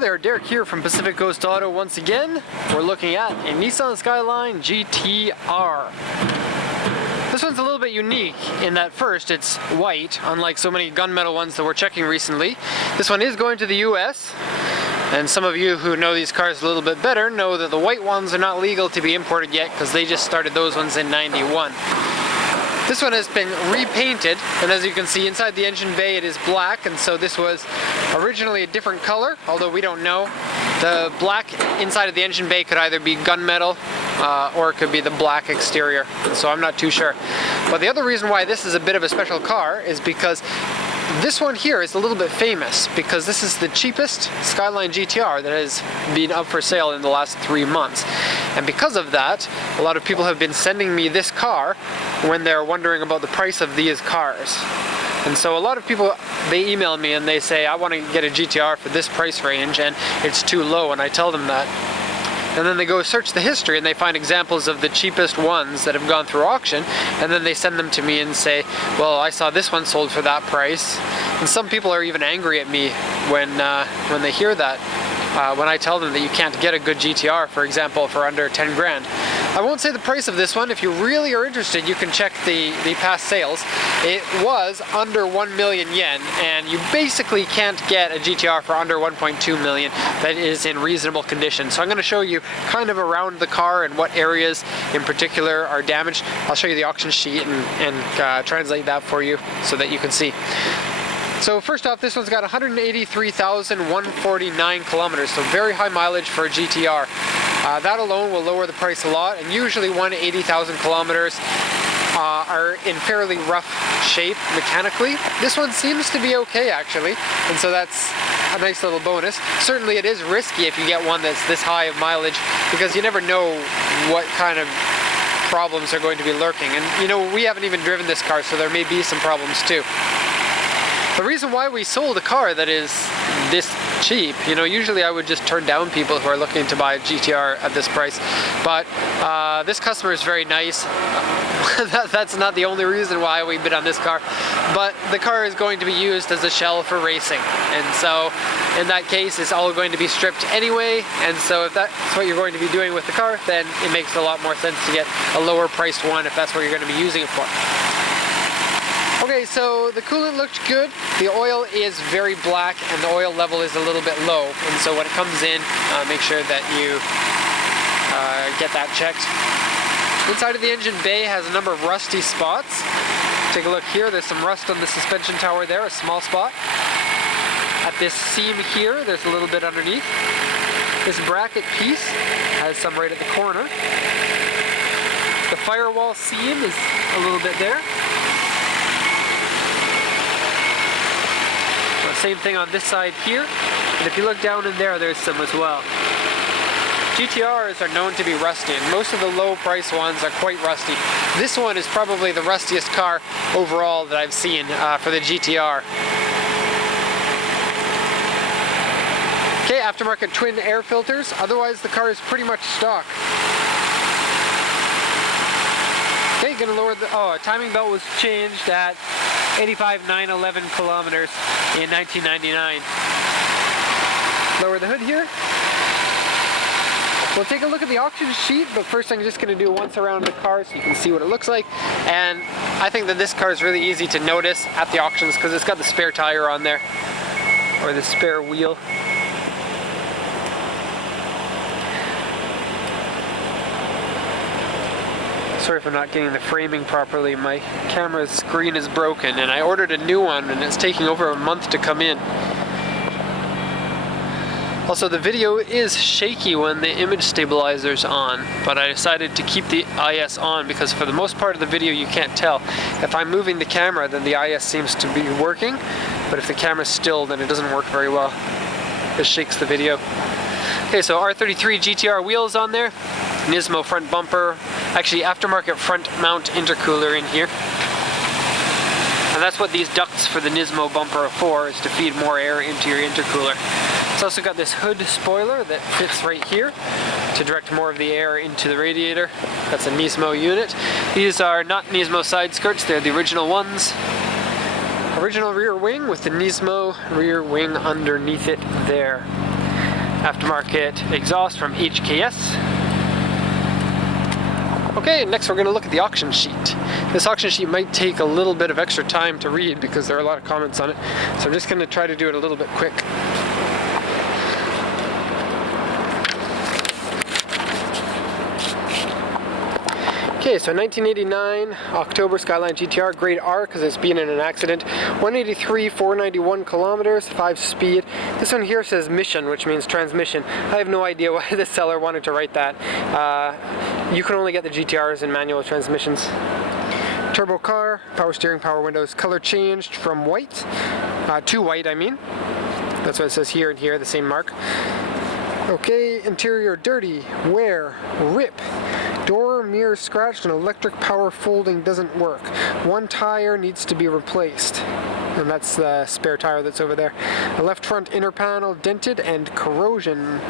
there, Derek here from Pacific Coast Auto once again. We're looking at a Nissan Skyline GTR. This one's a little bit unique in that first it's white, unlike so many gunmetal ones that we're checking recently. This one is going to the US, and some of you who know these cars a little bit better know that the white ones are not legal to be imported yet because they just started those ones in '91. This one has been repainted, and as you can see inside the engine bay it is black, and so this was originally a different color, although we don't know. The black inside of the engine bay could either be gunmetal or it could be the black exterior, and so I'm not too sure. But the other reason why this is a bit of a special car is because this one here is a little bit famous because this is the cheapest Skyline GTR that has been up for sale in the last 3 months. And because of that, a lot of people have been sending me this car when they're wondering about the price of these cars. And so a lot of people, they email me and they say, I want to get a GTR for this price range and it's too low, and I tell them that. And then they go search the history and they find examples of the cheapest ones that have gone through auction, and then they send them to me and say, well, I saw this one sold for that price. And some people are even angry at me when they hear that, when I tell them that you can't get a good GTR, for example, for under 10 grand. I won't say the price of this one. If you really are interested, you can check the past sales. It was under 1 million yen, and you basically can't get a GTR for under 1.2 million that is in reasonable condition. So I'm going to show you kind of around the car and what areas in particular are damaged. I'll show you the auction sheet and translate that for you so that you can see. So first off, this one's got 183,149 kilometers, so very high mileage for a GTR. That alone will lower the price a lot, and usually 180,000 kilometers are in fairly rough shape mechanically. This one seems to be okay actually, and so that's a nice little bonus. Certainly it is risky if you get one that's this high of mileage, because you never know what kind of problems are going to be lurking. And you know, we haven't even driven this car, so there may be some problems too. The reason why we sold a car that is this cheap, you know, usually I would just turn down people who are looking to buy a GTR at this price, but this customer is very nice. That's not the only reason why we bid on this car, but the car is going to be used as a shell for racing, and so in that case it's all going to be stripped anyway, and so if that's what you're going to be doing with the car, then it makes a lot more sense to get a lower priced one if that's what you're going to be using it for. Okay, so the coolant looked good. The oil is very black and the oil level is a little bit low, and so when it comes in, make sure that you get that checked. Inside of the engine bay has a number of rusty spots. Take a look here, there's some rust on the suspension tower there, a small spot. At this seam here, there's a little bit underneath. This bracket piece has some right at the corner. The firewall seam is a little bit there. Same thing on this side here, and if you look down in there, there's some as well. GTRs are known to be rusty, and most of the low price ones are quite rusty. This one is probably the rustiest car overall that I've seen for the GTR. Okay, aftermarket twin air filters, otherwise the car is pretty much stock. Okay, gonna lower the, timing belt was changed at 85,911 kilometers in 1999. Lower the hood here. We'll take a look at the auction sheet, but first I'm just going to do once around the car so you can see what it looks like. And I think that this car is really easy to notice at the auctions because it's got the spare tire on there, or the spare wheel. Sorry for not getting the framing properly. My camera screen is broken and I ordered a new one and it's taking over a month to come in. Also, the video is shaky when the image stabilizer's on, but I decided to keep the IS on because for the most part of the video you can't tell. If I'm moving the camera, then the IS seems to be working, but if the camera's still, then it doesn't work very well. It shakes the video. Okay, so R32 GTR wheels on there, Nismo front bumper, actually aftermarket front mount intercooler in here. And that's what these ducts for the Nismo bumper are for, is to feed more air into your intercooler. It's also got this hood spoiler that fits right here to direct more of the air into the radiator. That's a Nismo unit. These are not Nismo side skirts, they're the original ones. Original rear wing with the Nismo rear wing underneath it there. Aftermarket exhaust from HKS. Okay, next we're going to look at the auction sheet. This auction sheet might take a little bit of extra time to read because there are a lot of comments on it, so I'm just going to try to do it a little bit quick. Okay, so 1989 October Skyline GTR, grade R because it's been in an accident. 183, 491 kilometers, 5-speed. This one here says mission, which means transmission. I have no idea why the seller wanted to write that. You can only get the GTRs in manual transmissions. Turbo car, power steering, power windows. Color changed from white to white, I mean. That's what it says here and here, the same mark. Okay, interior dirty, wear, rip. Door mirror scratched and electric power folding doesn't work. One tire needs to be replaced. And that's the spare tire that's over there. The left front inner panel dented and corrosion.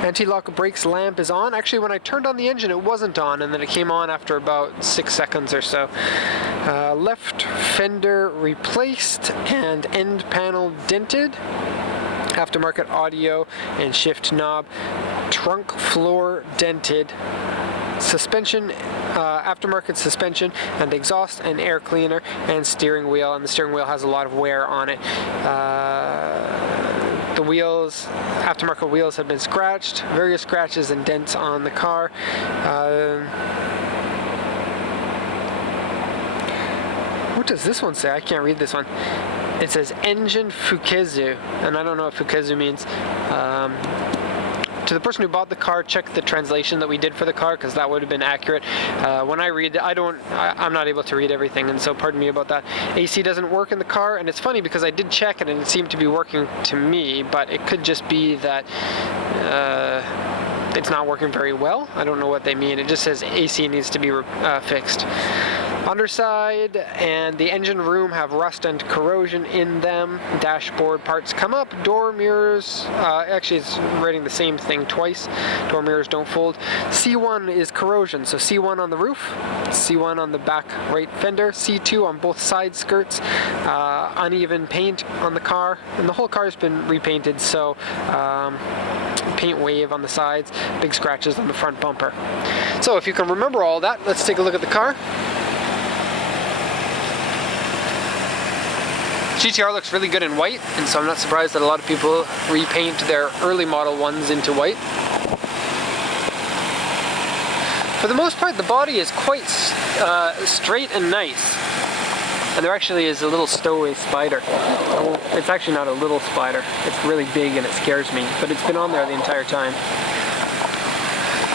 Anti-lock brakes lamp is on. Actually, when I turned on the engine, it wasn't on, and then it came on after about 6 seconds or so. Left fender replaced and end panel dented. Aftermarket audio and shift knob. Trunk floor dented. Suspension, aftermarket suspension and exhaust and air cleaner and steering wheel, and the steering wheel has a lot of wear on it. The wheels, aftermarket wheels have been scratched, various scratches and dents on the car. What does this one say? I can't read this one. It says engine fukezu, and I don't know what fukezu means. To the person who bought the car, check the translation that we did for the car, because that would have been accurate. When I read, I'm not able to read everything, and so pardon me about that. AC doesn't work in the car, and it's funny because I did check it and it seemed to be working to me, but it could just be that it's not working very well. I don't know what they mean. It just says AC needs to be fixed. Underside and the engine room have rust and corrosion in them. Dashboard parts come up. Door mirrors, actually it's writing the same thing twice. Door mirrors don't fold. C1 is corrosion, so C1 on the roof, C1 on the back right fender, C2 on both side skirts, uneven paint on the car, and the whole car has been repainted, so paint wave on the sides, big scratches on the front bumper. So if you can remember all that, let's take a look at the car. GTR looks really good in white, and so I'm not surprised that a lot of people repaint their early model ones into white. For the most part, the body is quite straight and nice. And there actually is a little stowaway spider. It's actually not a little spider. It's really big and it scares me, but it's been on there the entire time.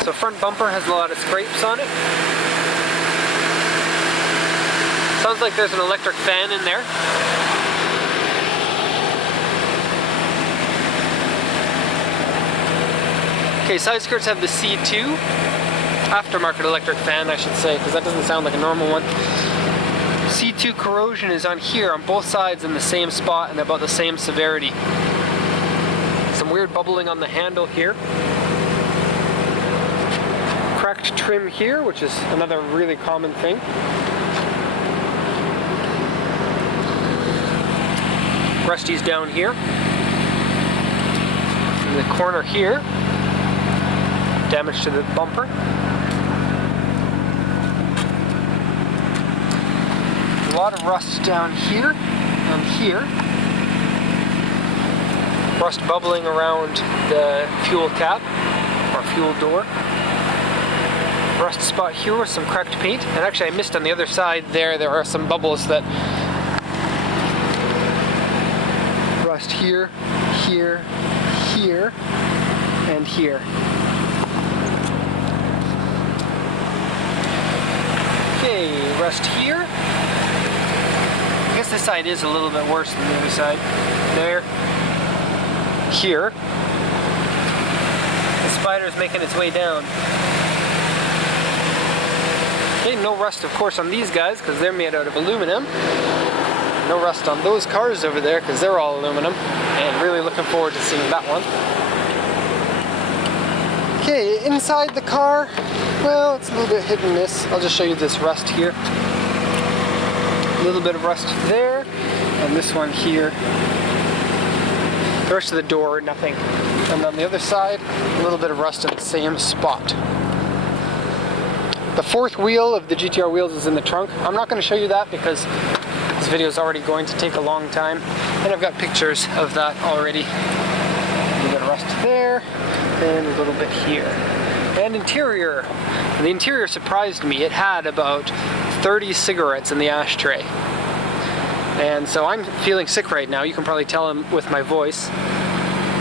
So front bumper has a lot of scrapes on it. Sounds like there's an electric fan in there. Okay, side skirts have the C2, aftermarket electric fan I should say, because that doesn't sound like a normal one. C2 corrosion is on here on both sides in the same spot and about the same severity. Some weird bubbling on the handle here. Cracked trim here, which is another really common thing. Rusty's down here. In the corner here. Damage to the bumper. A lot of rust down here and here. Rust bubbling around the fuel cap or fuel door. Rust spot here with some cracked paint. And actually I missed on the other side there are some bubbles that rust here, here, here, and here. Okay, rust here. I guess this side is a little bit worse than the other side. There. Here. The spider is making its way down. Okay, no rust of course on these guys because they're made out of aluminum. No rust on those cars over there because they're all aluminum. And really looking forward to seeing that one. Okay, inside the car, well, it's a little bit hit and miss. I'll just show you this rust here. A little bit of rust there, and this one here. The rest of the door, nothing. And on the other side, a little bit of rust in the same spot. The fourth wheel of the GTR wheels is in the trunk. I'm not going to show you that because this video is already going to take a long time, and I've got pictures of that already. A little bit of rust there, and a little bit here. And interior. The interior surprised me. It had about 30 cigarettes in the ashtray. And so I'm feeling sick right now. You can probably tell with my voice,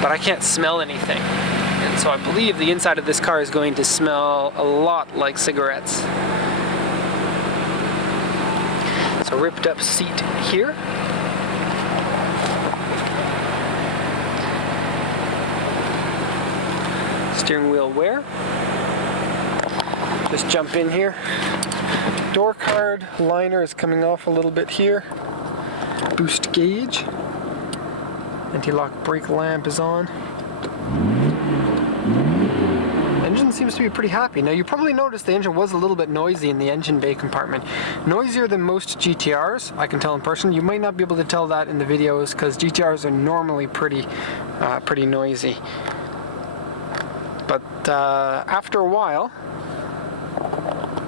but I can't smell anything. And so I believe the inside of this car is going to smell a lot like cigarettes. So ripped up seat here. Steering wheel wear. Just jump in here. Door card liner is coming off a little bit here. Boost gauge. Anti-lock brake lamp is on. Engine seems to be pretty happy. Now you probably noticed the engine was a little bit noisy in the engine bay compartment. Noisier than most GTRs, I can tell in person. You might not be able to tell that in the videos because GTRs are normally pretty noisy. But after a while,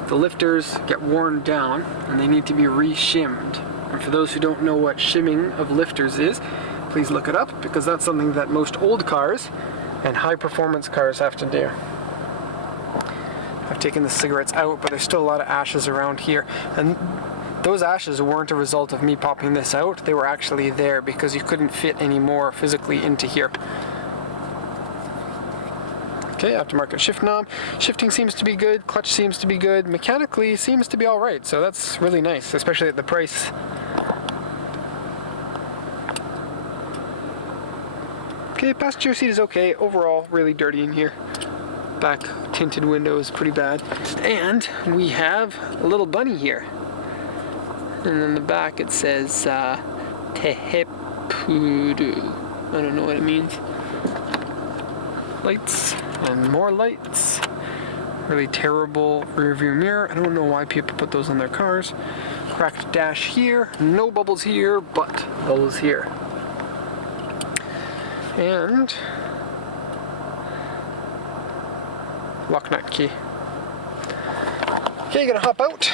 the lifters get worn down and they need to be re-shimmed. And for those who don't know what shimming of lifters is, please look it up because that's something that most old cars and high performance cars have to do. I've taken the cigarettes out, but there's still a lot of ashes around here. And those ashes weren't a result of me popping this out. They were actually there because you couldn't fit any more physically into here. Okay, aftermarket shift knob. Shifting seems to be good, clutch seems to be good, mechanically seems to be alright, so that's really nice, especially at the price. Okay, passenger seat is okay, overall really dirty in here. Back tinted windows, pretty bad. And we have a little bunny here. And in the back it says Tehepudu. I don't know what it means. Lights and more lights. Really terrible rear view mirror. I don't know why people put those on their cars. Cracked dash here. No bubbles here, but bubbles here. And lock nut key. Okay, gonna hop out.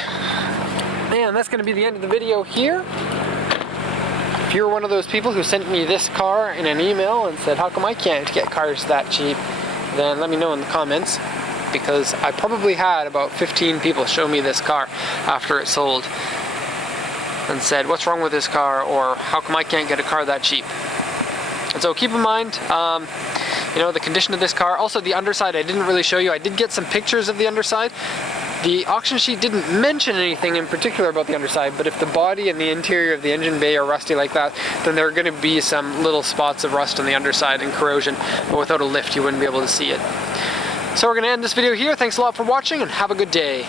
And that's gonna be the end of the video here. If you're one of those people who sent me this car in an email and said, how come I can't get cars that cheap? Then let me know in the comments, because I probably had about 15 people show me this car after it sold and said, what's wrong with this car? Or how come I can't get a car that cheap? And so keep in mind, you know, the condition of this car. Also the underside I didn't really show you. I did get some pictures of the underside. The auction sheet didn't mention anything in particular about the underside, but if the body and the interior of the engine bay are rusty like that, then there are going to be some little spots of rust on the underside and corrosion, but without a lift you wouldn't be able to see it. So we're going to end this video here. Thanks a lot for watching and have a good day.